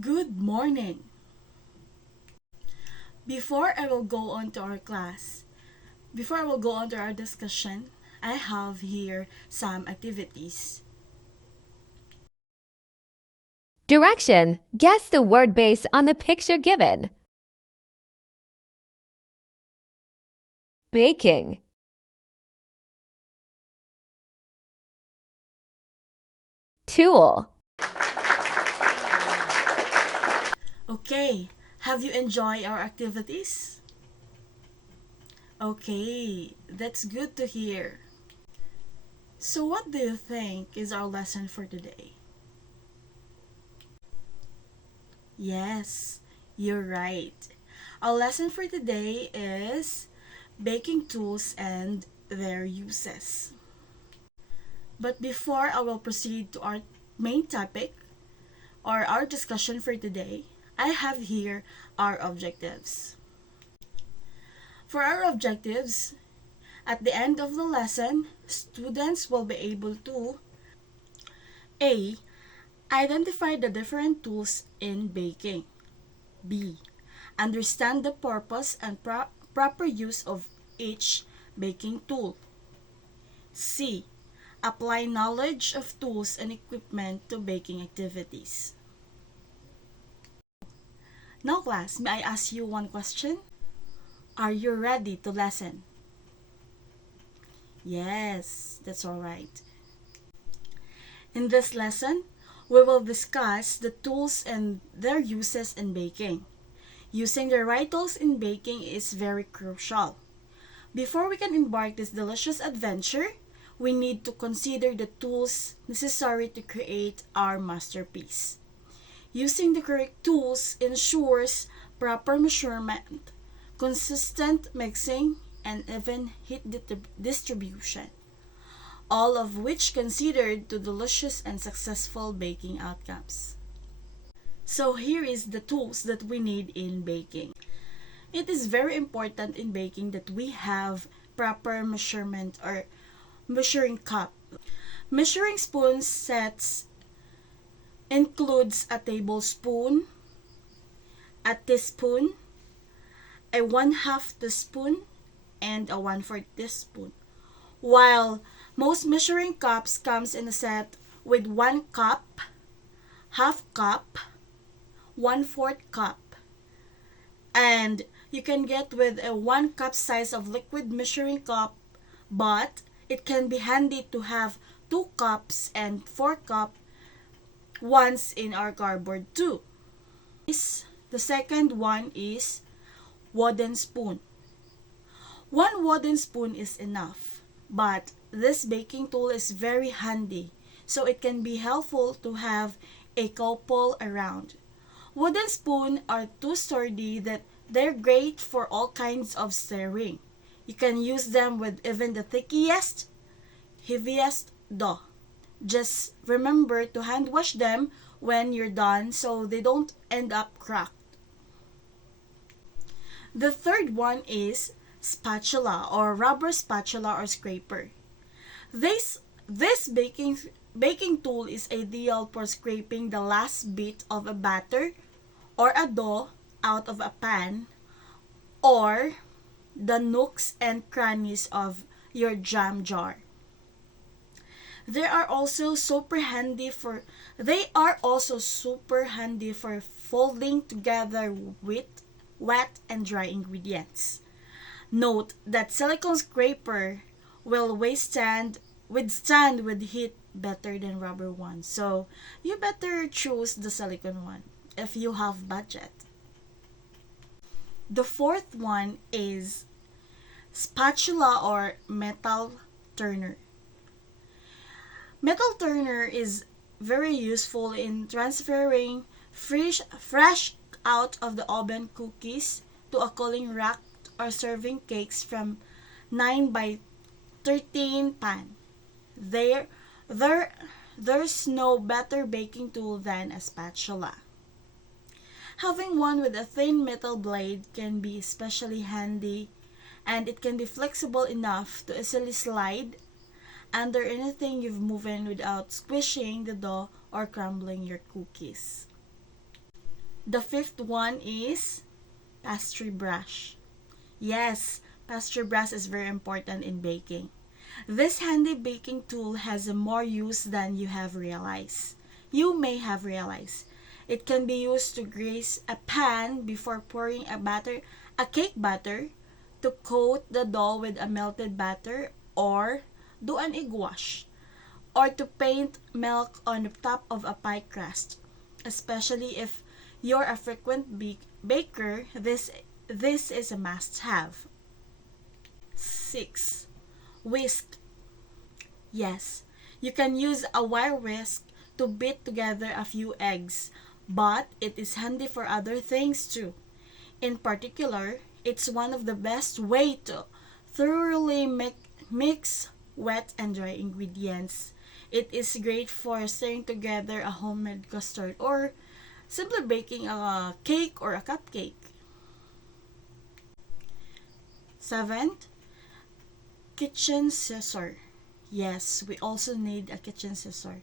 Good morning. Before I will go on to our class, before I will go on to our discussion, I have here some activities. Direction. Guess the word based on the picture given. Baking. Tool. Okay, have you enjoyed our activities? Okay, that's good to hear. So what do you think is our lesson for today? Yes, you're right. Our lesson for today is baking tools and their uses. But before I will proceed to our main topic or our discussion for today, I have here our objectives. For our objectives, at the end of the lesson, students will be able to A. Identify the different tools in baking. B. Understand the purpose and proper use of each baking tool. C. Apply knowledge of tools and equipment to baking activities. Now class, may I ask you one question? Are you ready to listen? Yes, that's alright. In this lesson, we will discuss the tools and their uses in baking. Using the right tools in baking is very crucial. Before we can embark this delicious adventure, we need to consider the tools necessary to create our masterpiece. Using the correct tools ensures proper measurement, consistent mixing, and even heat distribution, all of which considered to delicious and successful baking outcomes. So here is the tools that we need in baking. It is very important in baking that we have proper measurement or measuring cup. Measuring spoon sets includes a tablespoon, a teaspoon, a 1/2 teaspoon, and a 1/4 teaspoon. While most measuring cups comes in a set with 1 cup, half cup, 1/4 cup, and you can get with a 1 cup size of liquid measuring cup, but it can be handy to have 2 cups and 4 cup ones in our cardboard too. The second one is wooden spoon. One wooden spoon is enough, but this baking tool is very handy, so it can be helpful to have a couple around. Wooden spoons are too sturdy that they're great for all kinds of stirring. You can use them with even the thickest, heaviest dough. Just remember to hand wash them when you're done so they don't end up cracked. The third one is spatula or rubber spatula or scraper. This baking tool is ideal for scraping the last bit of a batter or a dough out of a pan or the nooks and crannies of your jam jar. They are also super handy for folding together wet and dry ingredients. Note that silicone scraper will withstand with heat better than rubber one. So you better choose the silicone one if you have budget. The fourth one is spatula or metal turner. Metal turner is very useful in transferring fresh out of the oven cookies to a cooling rack or serving cakes from 9 by 13 pan. There, there, there's no better baking tool than a spatula. Having one with a thin metal blade can be especially handy, and it can be flexible enough to easily slide under anything you've moved in without squishing the dough or crumbling your cookies. The fifth one is pastry brush. Yes, pastry brush is very important in baking. This handy baking tool has a more use than you have realized. You may have realized. It can be used to grease a pan before pouring a cake batter, to coat the dough with a melted batter, or do an egg wash, or to paint milk on the top of a pie crust. Especially if you're a frequent baker, this is a must-have. 6. Whisk. Yes, you can use a wire whisk to beat together a few eggs, but it is handy for other things too. In particular, it's one of the best way to thoroughly mix wet and dry ingredients. It is great for stirring together a homemade custard or simply baking a cake or a cupcake. 7. Kitchen scissor. Yes, we also need a kitchen scissor.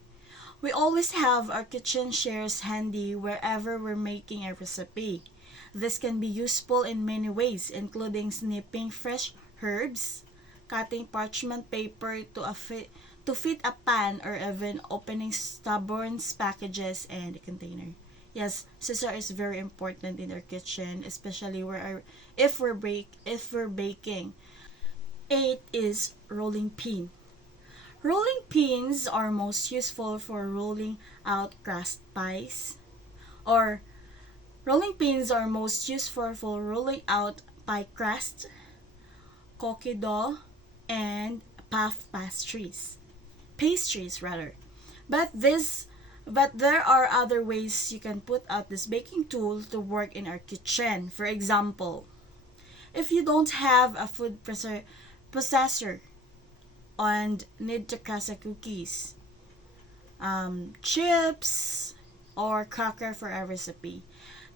We always have our kitchen shears handy wherever we're making a recipe. This can be useful in many ways, including snipping fresh herbs, cutting parchment paper to fit a pan, or even opening stubborn packages and a container. Yes, scissor is very important in our kitchen, especially if we're baking. 8 is rolling pin. Rolling pins are most useful for rolling out crust pies, or rolling pins are most useful for rolling out pie crust, cookie dough, and puff pastries rather. But there are other ways you can put out this baking tool to work in our kitchen. For example, if you don't have a food processor and need to crush cookies, chips, or cracker for a recipe,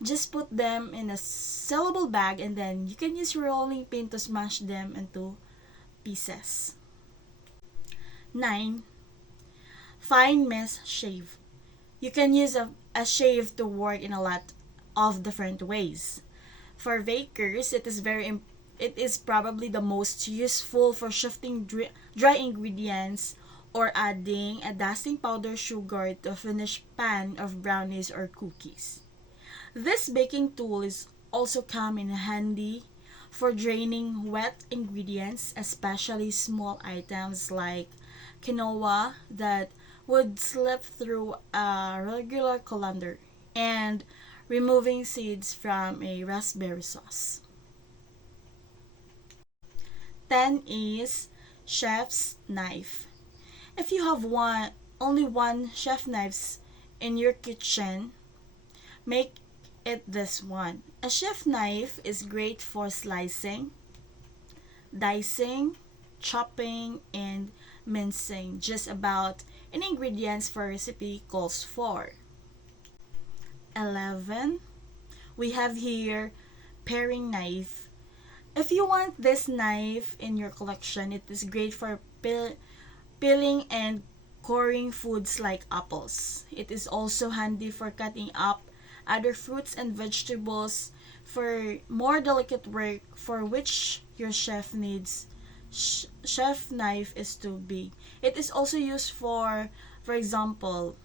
just put them in a sellable bag and then you can use your rolling pin to smash them into pieces. 9. Fine mesh shave. You can use a shave to work in a lot of different ways. For bakers, it is probably the most useful for shifting dry ingredients or adding a dusting powder sugar to a finished pan of brownies or cookies. This baking tool is also come in handy for draining wet ingredients, especially small items like quinoa that would slip through a regular colander, and removing seeds from a raspberry sauce. 10 is chef's knife. If you have only one chef knife in your kitchen, make it this one. A chef knife is great for slicing, dicing, chopping, and mincing just about any ingredients for a recipe calls for. 11. We have here paring knife. If you want this knife in your collection, it is great for peeling and coring foods like apples. It is also handy for cutting up other fruits and vegetables for more delicate work for which your chef needs chef knife is too big. It is also used for example,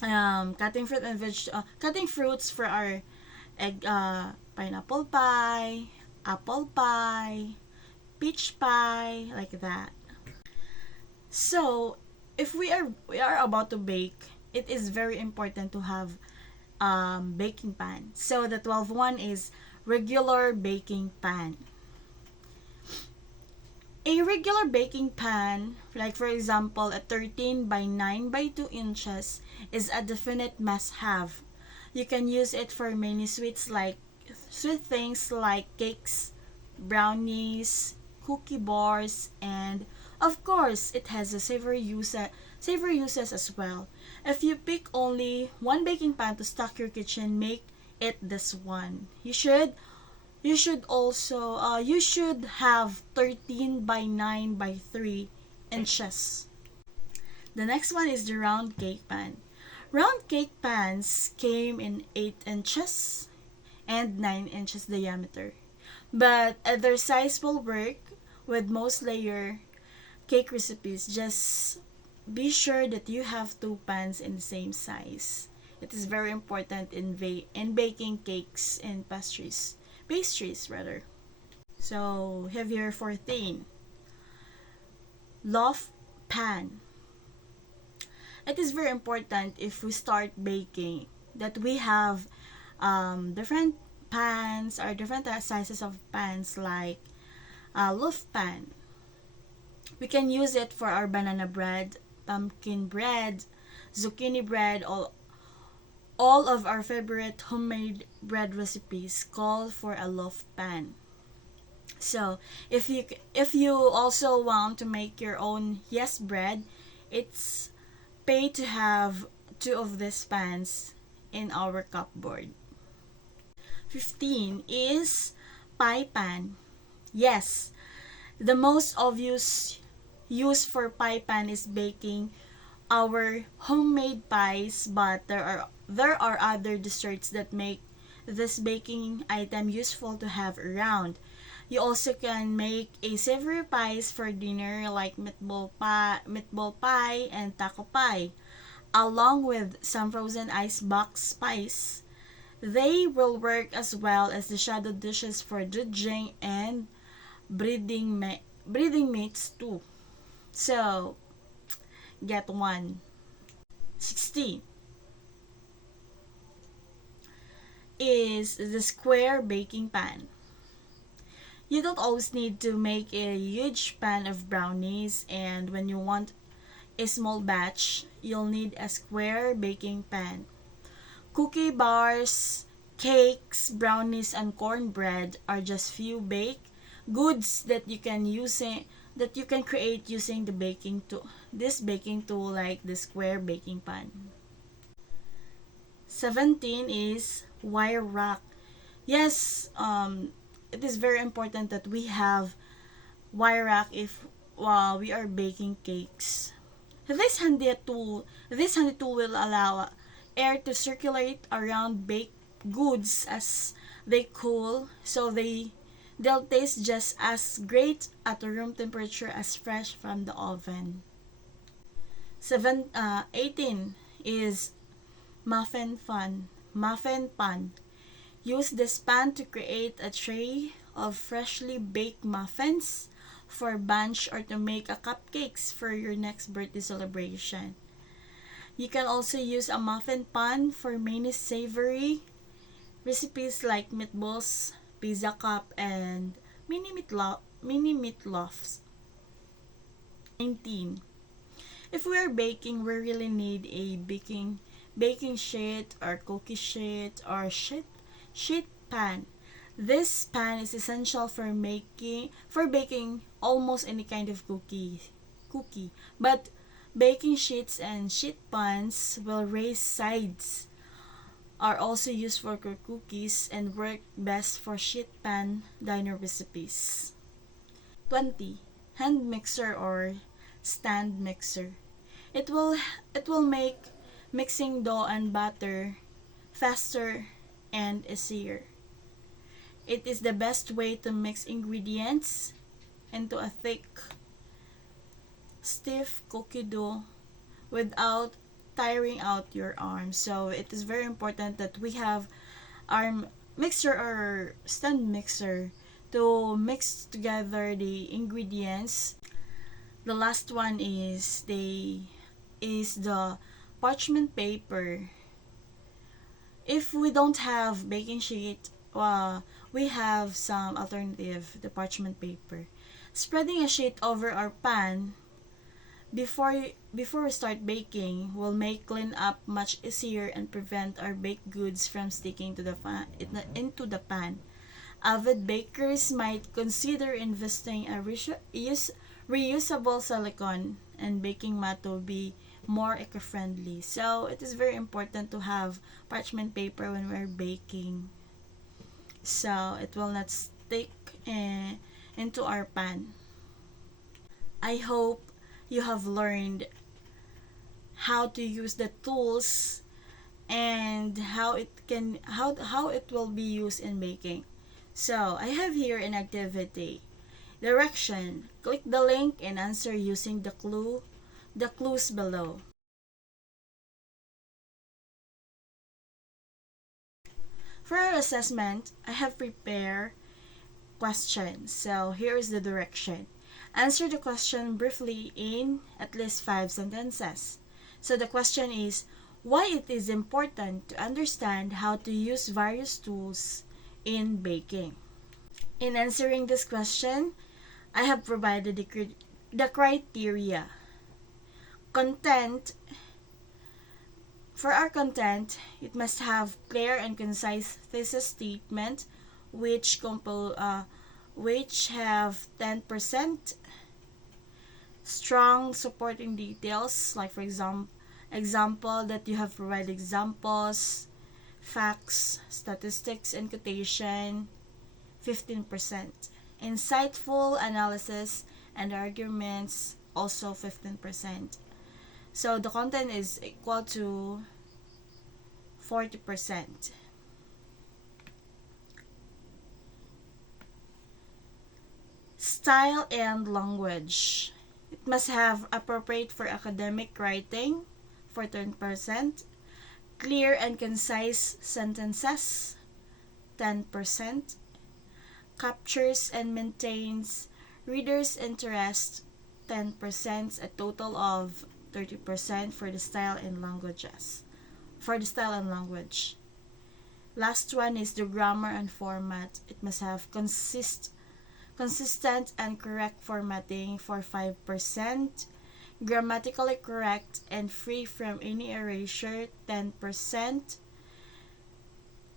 cutting fruits for our pineapple pie, apple pie, peach pie, like that. So, if we are about to bake, it is very important to have baking pan. So the 12th one is regular baking pan. A regular baking pan, like for example a 13 by 9 by 2 inches, is a definite must-have. You can use it for many sweet things like cakes, brownies, cookie bars, and of course it has a savory uses as well. If you pick only one baking pan to stock your kitchen, make it this one. You should have 13 by 9 by 3 inches. The next one is the round cake pan. Round cake pans came in 8 inches and 9 inches diameter, but other size will work with most layer cake recipes. Just be sure that you have two pans in the same size. It is very important in baking cakes and pastries rather. So here 14, loaf pan. It is very important if we start baking that we have different pans or different sizes of pans like loaf pan. We can use it for our banana bread, pumpkin bread, zucchini bread, all of our favorite homemade bread recipes call for a loaf pan. So if you also want to make your own yes bread, it's pay to have two of these pans in our cupboard. 15 is pie pan. Yes, the most obvious use for pie pan is baking our homemade pies, but there are other desserts that make this baking item useful to have around. You also can make a savory pies for dinner like meatball pie and taco pie, along with some frozen ice box pies. They will work as well as the shadow dishes for judging and breeding mates too. So, get one. 16 is the square baking pan. You don't always need to make a huge pan of brownies, and when you want a small batch, you'll need a square baking pan. Cookie bars, cakes, brownies, and cornbread are just few baked goods that you can create using this baking tool like the square baking pan. 17 is wire rack. Yes, it is very important that we have wire rack if we are baking cakes. This handy tool will allow air to circulate around baked goods as they cool, so they'll taste just as great at room temperature as fresh from the oven. 18 is muffin pan. Use this pan to create a tray of freshly baked muffins for bunch or to make a cupcakes for your next birthday celebration. You can also use a muffin pan for many savory recipes like meatballs, pizza cup, and mini meatloafs. 19. If we are baking, we really need a baking sheet or cookie sheet or sheet pan. This pan is essential for baking almost any kind of cookie. But baking sheets and sheet pans will raise sides are also used for cookies and work best for sheet pan diner recipes. 20. Hand mixer or stand mixer. It will make mixing dough and batter faster and easier. It is the best way to mix ingredients into a thick, stiff cookie dough without tiring out your arms. So it is very important that we have our mixer or stand mixer to mix together the ingredients. The last one is the parchment paper. If we don't have baking sheet, we have some alternative, the parchment paper. Spreading a sheet over our pan before we start baking will make clean up much easier and prevent our baked goods from sticking to into the pan. Avid bakers might consider investing in reusable silicone and baking mat to be more eco-friendly. So it is very important to have parchment paper when we're baking, so it will not stick into our pan. I hope you have learned how to use the tools and how it will be used in baking. So I have here an activity. Direction. Click the link and answer using the clues below. For our assessment, I have prepared questions. So here is the direction. Answer the question briefly in at least 5 sentences. So the question is, why it is important to understand how to use various tools in baking. In answering this question, I have provided the criteria. Content. For our content, it must have clear and concise thesis statement which have 10% strong supporting details, like for example that you have provided examples, facts, statistics, and quotation, 15%. Insightful analysis and arguments, also 15%. So the content is equal to 40%. Style and language. It must have appropriate for academic writing, for 10%. Clear and concise sentences, 10%. Captures and maintains readers' interest, 10%, a total of 30% for the style and languages. For the style and language. Last one is the grammar and format. It must have consistent and correct formatting for 5%. Grammatically correct and free from any erasure, 10%.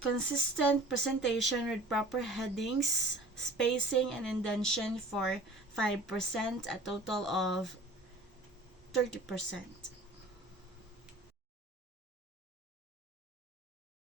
Consistent presentation with proper headings, spacing, and indentation for 5%, a total of 30%.